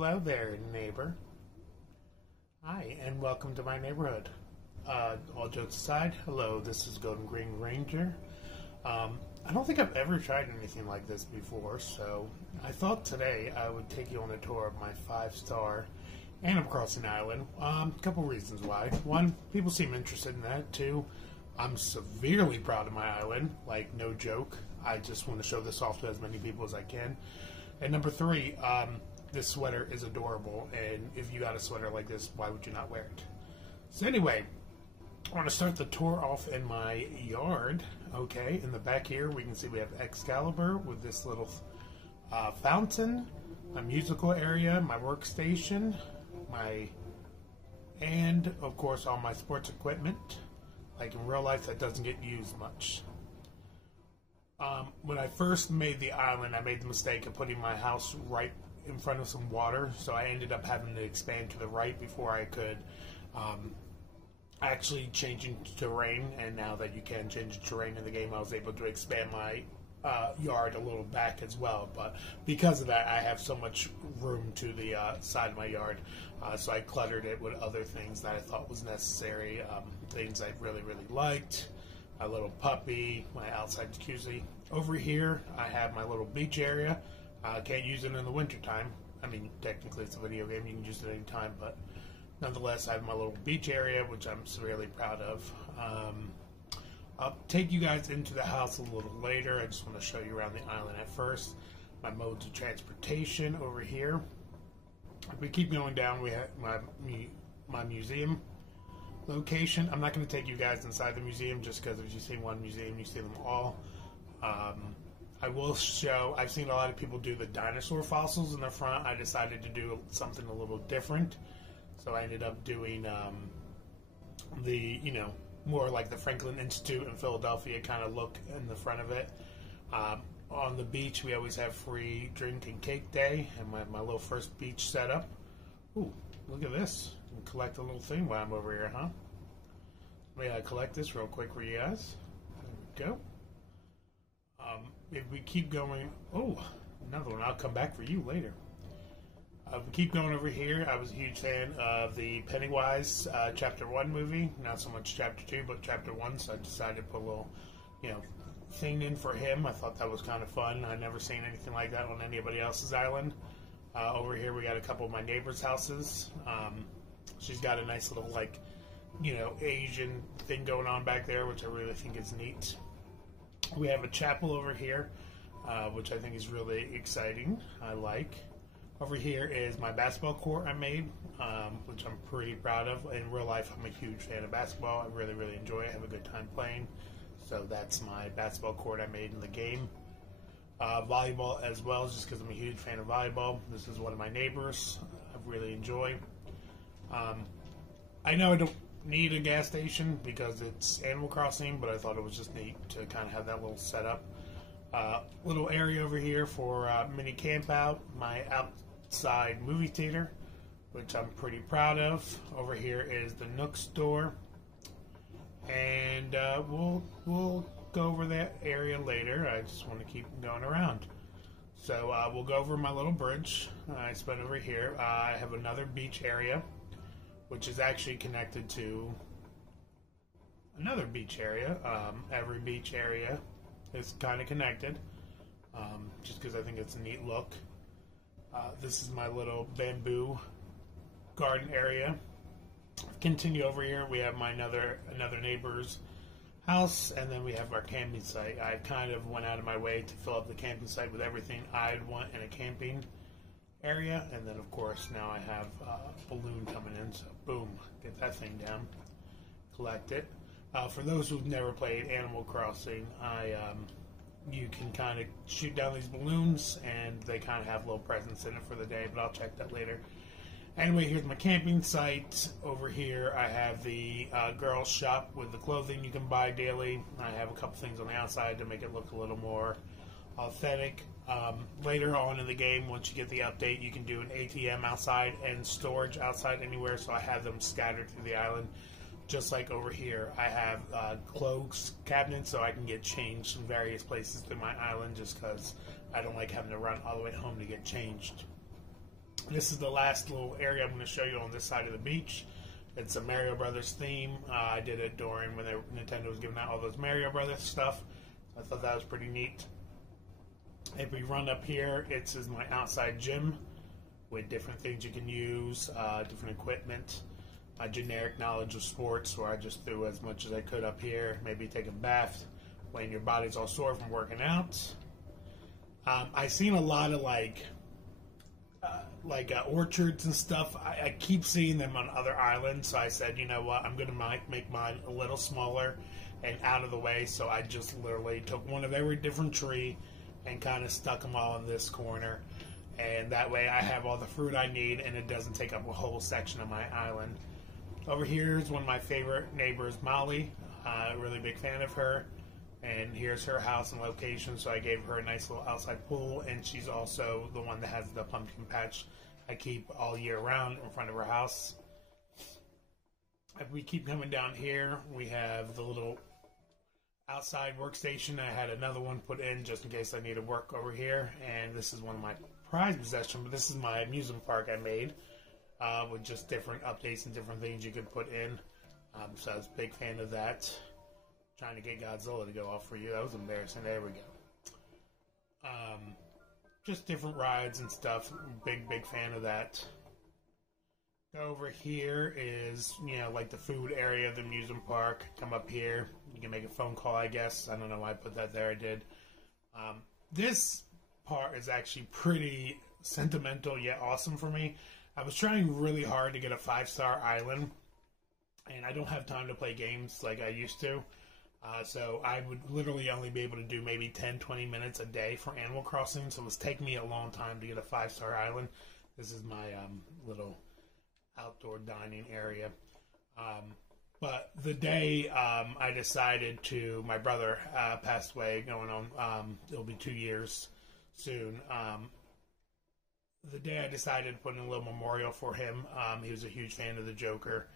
Hello there, neighbor. Hi, and welcome to my neighborhood. All jokes aside, hello, this is Golden Green Ranger. I don't think I've ever tried anything like this before, so I thought today I would take you on a tour of my 5-star Animal Crossing island. A couple reasons why. One, people seem interested in that. Two, I'm severely proud of my island, like no joke. I just want to show this off to as many people as I can. And number three, this sweater is adorable, and if you got a sweater like this, why would you not wear it? So anyway, I want to start the tour off in my yard. Okay, in the back here we can see we have Excalibur with this little fountain, my musical area, my workstation, and of course all my sports equipment. Like in real life, that doesn't get used much. When I first made the island, I made the mistake of putting my house right in front of some water, so I ended up having to expand to the right before I could actually change into terrain. And now that you can change terrain in the game, I was able to expand my yard a little back as well. But because of that, I have so much room to the side of my yard, so I cluttered it with other things that I thought was necessary, things I really liked. My little puppy, my outside jacuzzi. Over here, I have my little beach area. Can't use it in the wintertime. I mean, technically it's a video game, you can use it anytime, but nonetheless, I have my little beach area, which I'm severely proud of. I'll take you guys into the house a little later. I just want to show you around the island at first. My modes of transportation over here. If we keep going down, we have my museum location. I'm not going to take you guys inside the museum just because if you see one museum, you see them all. I will show, I've seen a lot of people do the dinosaur fossils in the front. I decided to do something a little different. So I ended up doing more like the Franklin Institute in Philadelphia kind of look in the front of it. On the beach, we always have free drink and cake day, and my little first beach setup. Ooh, look at this. And collect a little thing while I'm over here, huh? May I collect this real quick for you guys? There we go. If we keep going, oh, another one. I'll come back for you later. If we keep going over here, I was a huge fan of the Pennywise Chapter 1 movie. Not so much Chapter 2, but Chapter 1, so I decided to put a little, thing in for him. I thought that was kind of fun. I'd never seen anything like that on anybody else's island. Over here, we got a couple of my neighbors' houses. She's got a nice little, Asian thing going on back there, which I really think is neat. We have a chapel over here, which I think is really exciting. I like. Over here is my basketball court I made, which I'm pretty proud of. In real life, I'm a huge fan of basketball. I really enjoy it. I have a good time playing. So that's my basketball court I made in the game. Volleyball as well, just because I'm a huge fan of volleyball. This is one of my neighbors I really enjoy. I know I don't need a gas station because it's Animal Crossing, but I thought it was just neat to kind of have that little setup. Little area over here for mini camp out, my outside movie theater, which I'm pretty proud of. Over here is the Nook Store, and we'll go over that area later. I just want to keep going around. So we'll go over my little bridge I spent over here. I have another beach area, which is actually connected to another beach area. Every beach area is kind of connected, just because I think it's a neat look. This is my little bamboo garden area. Continue over here, we have my another neighbor's house, and then we have our camping site. I kind of went out of my way to fill up the camping site with everything I'd want in a camping area, and then of course now I have a balloon coming in, so boom, get that thing down, collect it. For those who've never played Animal Crossing, you can kind of shoot down these balloons, and they kind of have little presents in it for the day, but I'll check that later. Anyway, here's my camping site. Over here I have the girls shop with the clothing you can buy daily. I have a couple things on the outside to make it look a little more authentic. Later on in the game, once you get the update, you can do an ATM outside and storage outside anywhere, so I have them scattered through the island. Just like over here, I have clothes cabinets, so I can get changed in various places through my island, just because I don't like having to run all the way home to get changed. This is the last little area I'm going to show you on this side of the beach. It's a Mario Brothers theme. I did it during when Nintendo was giving out all those Mario Brothers stuff. I thought that was pretty neat. If we run up here, it's my outside gym with different things you can use, different equipment. My generic knowledge of sports, where I just threw as much as I could up here. Maybe take a bath when your body's all sore from working out. I've seen a lot of orchards and stuff. I keep seeing them on other islands, so I said, you know what, I'm going to make mine a little smaller and out of the way. So I just literally took one of every different tree and kind of stuck them all in this corner. And that way I have all the fruit I need, and it doesn't take up a whole section of my island. Over here is one of my favorite neighbors, Molly. Really big fan of her. And here's her house and location, so I gave her a nice little outside pool, and she's also the one that has the pumpkin patch I keep all year round in front of her house. If we keep coming down here, we have the little outside workstation. I had another one put in just in case I needed work over here, and this is one of my prized possessions, but this is my amusement park I made with just different updates and different things you could put in. So I was a big fan of that. Trying to get Godzilla to go off for you. That was embarrassing. There we go. Just different rides and stuff. Big fan of that. Go over here is, like the food area of the amusement park. Come up here. You can make a phone call, I guess. I don't know why I put that there. I did. This part is actually pretty sentimental yet awesome for me. I was trying really hard to get a 5-star island, and I don't have time to play games like I used to. So I would literally only be able to do maybe 10-20 minutes a day for Animal Crossing, so it was taking me a long time to get a 5-star island. This is my little outdoor dining area. But the day I decided to, my brother passed away, going on, it'll be 2 years soon. The day I decided to put in a little memorial for him, he was a huge fan of the Joker.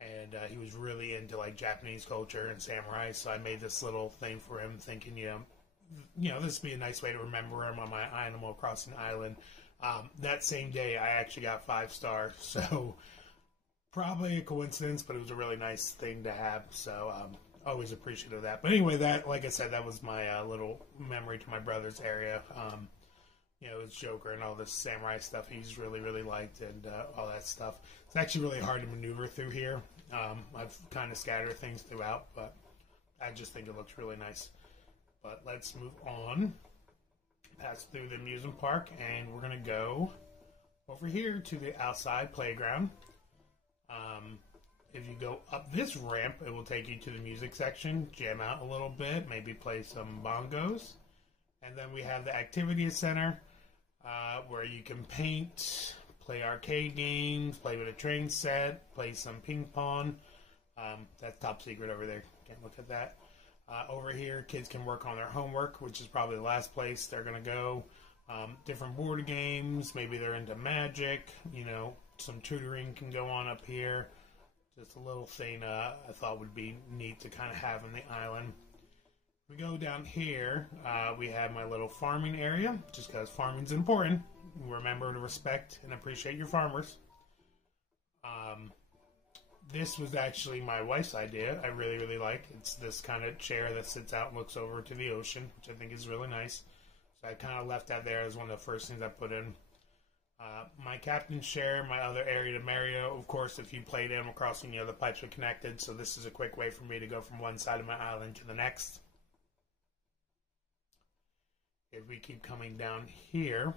And he was really into Japanese culture and samurai, so I made this little thing for him, thinking, this would be a nice way to remember him on my Animal Crossing island. That same day, I actually got 5 stars, so probably a coincidence, but it was a really nice thing to have. So always appreciative of that. But anyway, that, like I said, that was my little memory to my brother's area. It's Joker and all this samurai stuff he's really liked, and all that stuff. It's actually really hard to maneuver through here. I've kind of scattered things throughout, but I just think it looks really nice. But let's move on. Pass through the amusement park, and we're going to go over here to the outside playground. If you go up this ramp, it will take you to the music section, jam out a little bit, maybe play some bongos. And then we have the activity center, where you can paint, play arcade games, play with a train set, play some ping pong. That's top secret over there. Can't look at that. Over here, kids can work on their homework, which is probably the last place they're going to go. Different board games. Maybe they're into magic. Some tutoring can go on up here. Just a little thing I thought would be neat to kind of have on the island. We go down here, we have my little farming area, just because farming's important. Remember to respect and appreciate your farmers. This was actually my wife's idea. I really like. It's this kind of chair that sits out and looks over to the ocean, which I think is really nice. So I kind of left that there as one of the first things I put in. My captain's chair, my other area to Mario. Of course, if you played Animal Crossing, the pipes are connected, so this is a quick way for me to go from one side of my island to the next. If we keep coming down here,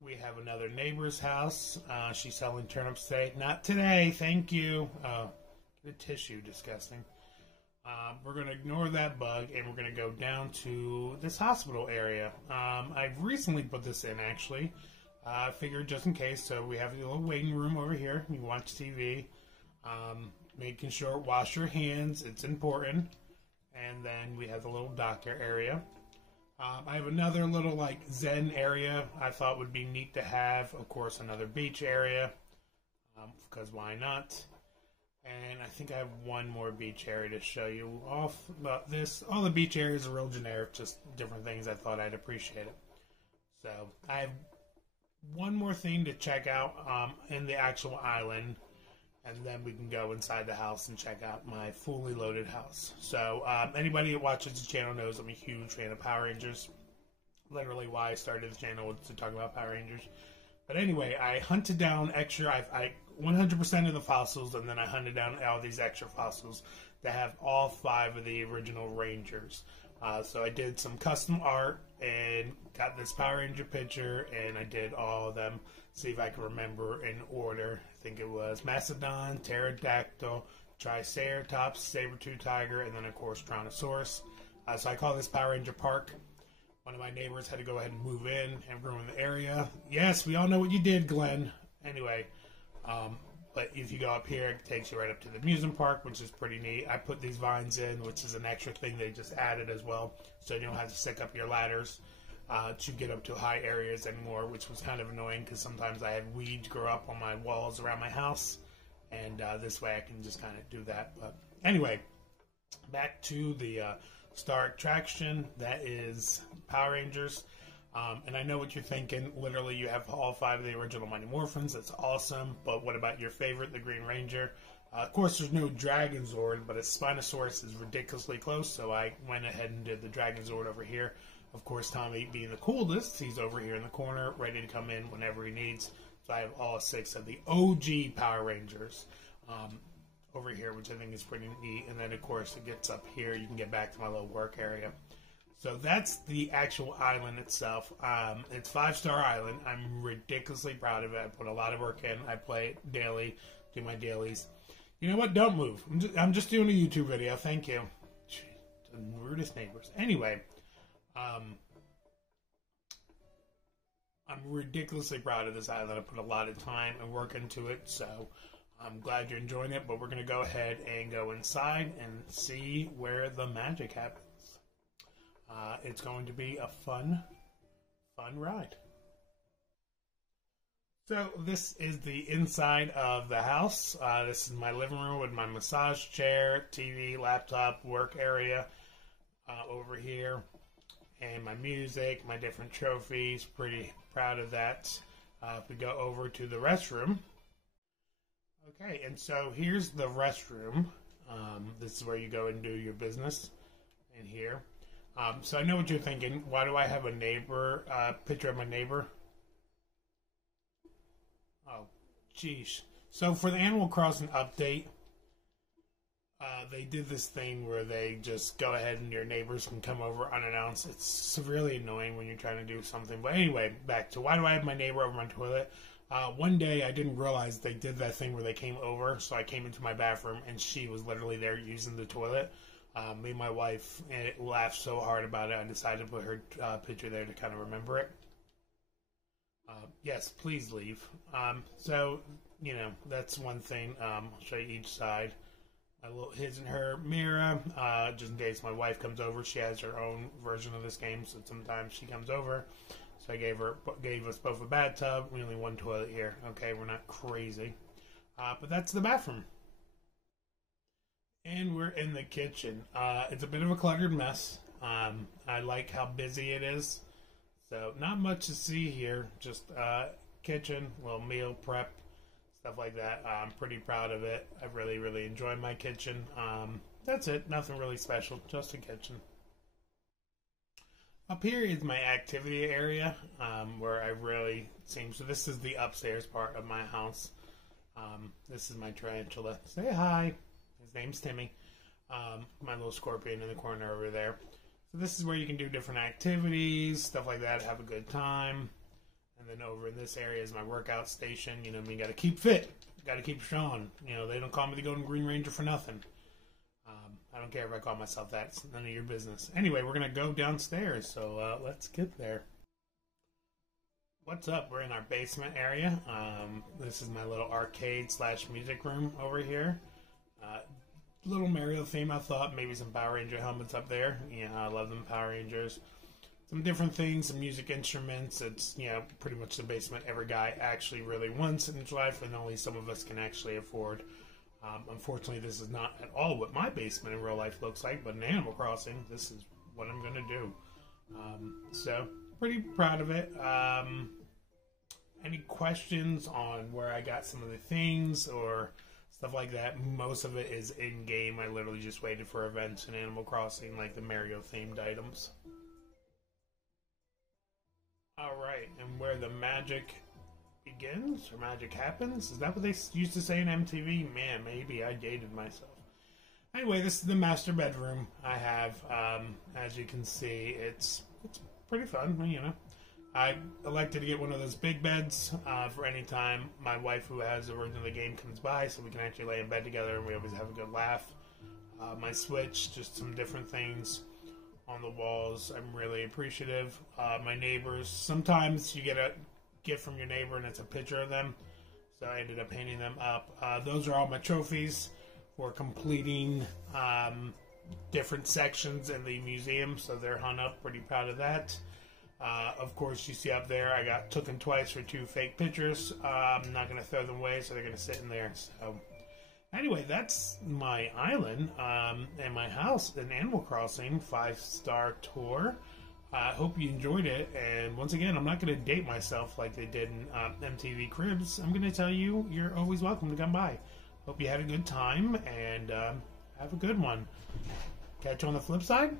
we have another neighbor's house. She's selling turnips today. Not today, thank you. Get a tissue, disgusting. We're going to ignore that bug, and we're going to go down to this hospital area. I've recently put this in, actually. I figured just in case. So we have a little waiting room over here. You watch TV. Making sure, wash your hands. It's important. And then we have the little doctor area. I have another little zen area I thought would be neat to have. Of course, another beach area, because why not? And I think I have one more beach area to show you off about this. All the beach areas are real generic, just different things I thought I'd appreciate it. So I have one more thing to check out in the actual island, and then we can go inside the house and check out my fully loaded house. So anybody that watches the channel knows I'm a huge fan of Power Rangers. Literally why I started the channel was to talk about Power Rangers. But anyway, I hunted down extra, I 100% of the fossils, and then I hunted down all these extra fossils that have all 5 of the original Rangers. So I did some custom art and got this Power Ranger picture, and I did all of them. See if I can remember in order. I think it was Mastodon, Pterodactyl, Triceratops, Saber-tooth Tiger, and then of course Tyrannosaurus. So I call this Power Ranger Park. One of my neighbors had to go ahead and move in and ruin the area. Yes, we all know what you did, Glenn. Anyway, but if you go up here, it takes you right up to the Amusement Park, which is pretty neat. I put these vines in, which is an extra thing they just added as well, so you don't have to stick up your ladders to get up to high areas anymore, which was kind of annoying because sometimes I had weeds grow up on my walls around my house, and this way I can just kind of do that. But anyway, back to the star attraction, that is Power Rangers. And I know what you're thinking. Literally, you have all 5 of the original Mighty Morphins. That's awesome. But what about your favorite, the Green Ranger? Of course, there's no Dragon Zord, but a Spinosaurus is ridiculously close, so I went ahead and did the Dragon Zord over here. Of course, Tommy being the coolest, he's over here in the corner, ready to come in whenever he needs. So I have all 6 of the OG Power Rangers over here, which I think is pretty neat. And then, of course, it gets up here. You can get back to my little work area. So that's the actual island itself. It's 5-star island. I'm ridiculously proud of it. I put a lot of work in. I play it daily, do my dailies. You know what? Don't move. I'm just doing a YouTube video. Thank you. The rudest neighbors. Anyway, I'm ridiculously proud of this island. I put a lot of time and work into it, so I'm glad you're enjoying it. But we're going to go ahead and go inside and see where the magic happens. It's going to be a fun ride. So this is the inside of the house. This is my living room with my massage chair, TV, laptop, work area over here, and my music, my different trophies. Pretty proud of that. If we go over to the restroom. Okay, and so here's the restroom. This is where you go and do your business in here. So I know what you're thinking. Why do I have a neighbor, picture of my neighbor? Oh, geez. So for the Animal Crossing update, they did this thing where they just go ahead and your neighbors can come over unannounced. It's severely annoying when you're trying to do something. But anyway, back to why do I have my neighbor over my toilet? One day I didn't realize they did that thing where they came over, so I came into my bathroom and she was literally there using the toilet. Me and my wife laughed so hard about it, I decided to put her picture there to kind of remember it. Yes, please leave. So, you know, that's one thing. I'll show you each side. My little his and her mirror, just in case my wife comes over. She has her own version of this game, so sometimes she comes over. So I gave us both a bathtub. We only one toilet here. Okay, we're not crazy. But that's the bathroom. And we're in the kitchen. It's a bit of a cluttered mess. I like how busy it is. So not much to see here. Just kitchen, little meal prep, stuff like that. I'm pretty proud of it. I really, really enjoy my kitchen. That's it. Nothing really special. Just a kitchen. Up here is my activity area, where I really seem. So this is the upstairs part of my house. This is my tarantula. Say hi. His name's Timmy. My little scorpion in the corner over there. So this is where you can do different activities, stuff like that, have a good time. And then over in this area is my workout station. You know, I mean, got to keep fit. Got to keep strong. You know, they don't call me the Golden Green Ranger for nothing. I don't care if I call myself that. It's none of your business. Anyway, we're going to go downstairs. So let's get there. What's up? We're in our basement area. This is my little arcade / music room over here. Little Mario theme, I thought. Maybe some Power Ranger helmets up there. Yeah, I love them Power Rangers. Some different things, some music instruments. It's, you know, pretty much the basement every guy actually really wants in his life, and only some of us can actually afford. Unfortunately, this is not at all what my basement in real life looks like, but in Animal Crossing, this is what I'm going to do. So, pretty proud of it. Any questions on where I got some of the things or stuff like that? Most of it is in-game. I literally just waited for events in Animal Crossing, like the Mario-themed items. Alright, and where the magic begins, or magic happens? Is that what they used to say in MTV? Man, maybe I dated myself. Anyway, this is the master bedroom I have. As you can see, it's pretty fun, you know. I elected to get one of those big beds for any time my wife, who has the version of the game, comes by, so we can actually lay in bed together and we always have a good laugh. My Switch, just some different things on the walls. I'm really appreciative. My neighbors, sometimes you get a gift from your neighbor and it's a picture of them, so I ended up painting them up. Those are all my trophies for completing different sections in the museum, so they're hung up. Pretty proud of that. Of course, you see up there, I got taken twice for 2 fake pictures. I'm not going to throw them away, so they're going to sit in there. So, anyway, that's my island and my house in Animal Crossing 5-star tour. I hope you enjoyed it. And once again, I'm not going to date myself like they did in MTV Cribs. I'm going to tell you, you're always welcome to come by. Hope you had a good time, and have a good one. Catch you on the flip side.